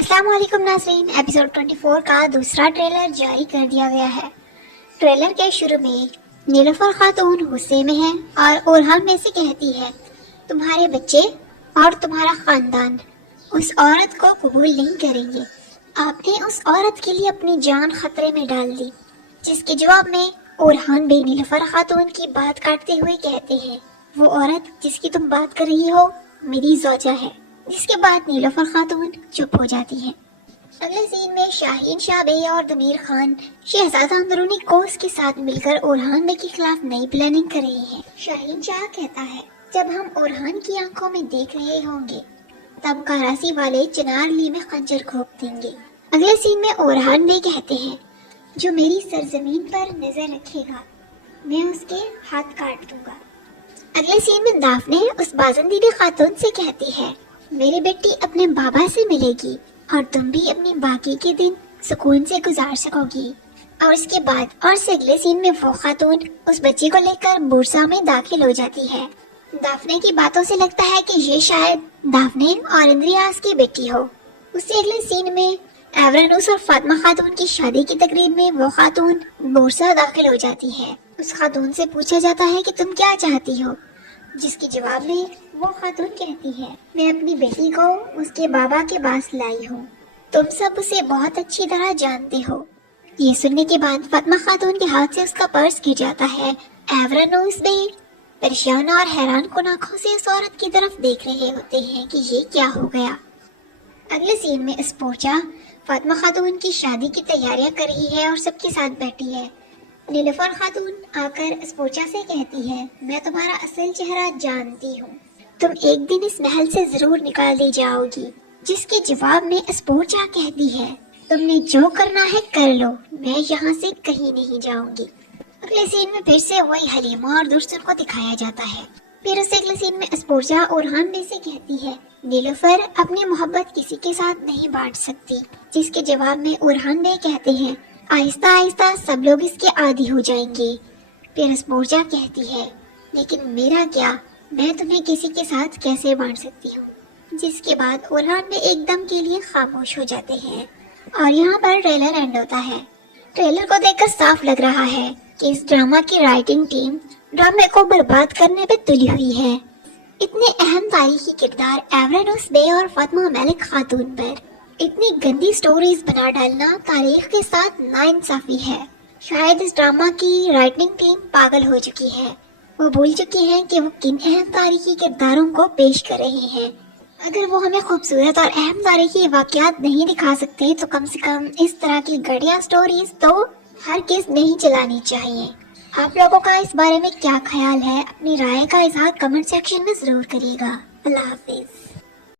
अस्सलाम वालेकुम नाज़रीन, एपिसोड 24 का दूसरा ट्रेलर जारी कर दिया गया है। ट्रेलर के शुरू में नीलोफर खातून गुस्से में है और ओरहान में से कहती है, तुम्हारे बच्चे और तुम्हारा खानदान उस औरत को कबूल नहीं करेंगे। आपने उस औरत के लिए अपनी जान खतरे में डाल दी। जिसके जवाब में ओरहान भी नीलोफर खातून की बात काटते हुए कहते हैं, वो औरत जिसकी तुम बात कर रही हो मेरी ज़ौजा है। जिसके बाद नीलोफर खातून चुप हो जाती है। अगले सीन में शाहीन शाह बे और दमीर खान शहजादा अंदरूनी कोस के साथ मिलकर ओरहान बे के खिलाफ नई प्लानिंग कर रहे हैं। शाहीन शाह कहता है, जब हम ओरहान की आंखों में देख रहे होंगे तब कराची वाले चिनारली में खंजर घोंप देंगे। अगले सीन में ओरहान बे कहते हैं, जो मेरी सरजमीन पर नजर रखेगा मैं उसके हाथ काट दूंगा। अगले सीन में दाफने उस बाजंदीदी खातून से कहती है, मेरी बेटी अपने बाबा से मिलेगी और तुम भी अपनी बाकी के दिन सुकून से गुजार सकोगी। और इसके बाद और से अगले सीन में वो खातून उस बच्चे को लेकर बुरसा में दाखिल हो जाती है। दाफने की बातों से लगता है कि ये शायद दाफने और इंद्रियास की बेटी हो। उससे अगले सीन में एवरानुस और फातिमा खातून की शादी की तकरीब में वो खातून बुरसा दाखिल हो जाती है। उस खातून से पूछा जाता है कि तुम क्या चाहती हो, जिसके जवाब में वो खातून कहती है, मैं अपनी बेटी को उसके बाबा के पास लाई हूँ। तुम सब उसे बहुत अच्छी तरह जानते हो। ये सुनने के बाद फातिमा खातून के हाथ से उसका पर्स गिर जाता है। एवरानुस भी परेशान और हैरान कुन आंखों से उस औरत की तरफ देख रहे होते हैं कि ये क्या हो गया। अगले सीन में स्पोर्चा फातिमा खातून की शादी की तैयारियां कर रही है और सबके साथ बैठी है। नीलोफर खातून आकर स्पोर्चा से कहती है, मैं तुम्हारा असल चेहरा जानती हूँ, तुम एक दिन इस महल से जरूर निकाल दी जाओगी। जिसके जवाब में स्पोर्चा कहती है, तुमने जो करना है कर लो, मैं यहाँ से कहीं नहीं जाऊंगी। अगले सीन में फिर से वही हलीमा और दुर्सन को दिखाया जाता है। फिर उसे अगले सीन में स्पोर्चा ओरहान बे से कहती है, नीलोफर अपनी मोहब्बत किसी के साथ नहीं बांट सकती। जिसके जवाब में ओरहान बे कहते हैं, आहिस्ता आहिस्ता सब लोग इसके आदी हो जाएंगे। फिर स्पोर्चा कहती है, लेकिन मेरा क्या, मैं तुम्हें किसी के साथ कैसे बांट सकती हूँ। जिसके बाद ओरहान बे एकदम के लिए खामोश हो जाते हैं और यहाँ पर ट्रेलर एंड होता है। ट्रेलर को देखकर साफ लग रहा है कि इस ड्रामा की राइटिंग टीम ड्रामे को बर्बाद करने पे तुली हुई है। इतने अहम तारीखी किरदार एवरानुस बे और फातिमा मलिक खातून पर इतनी गंदी स्टोरीज बना डालना तारीख के साथ नाइंसाफी है। शायद इस ड्रामा की राइटिंग टीम पागल हो चुकी है। वो भूल चुकी है कि वो किन अहम तारीखी किरदारों को पेश कर रही हैं। अगर वो हमें खूबसूरत और अहम तारीखी वाकयात नहीं दिखा सकते तो कम से कम इस तरह की घटिया स्टोरीज तो हर किस नहीं चलानी चाहिए। आप लोगों का इस बारे में क्या ख्याल है, अपनी राय का इजहार कमेंट सेक्शन में जरूर करिएगा। अल्लाह हाफिज।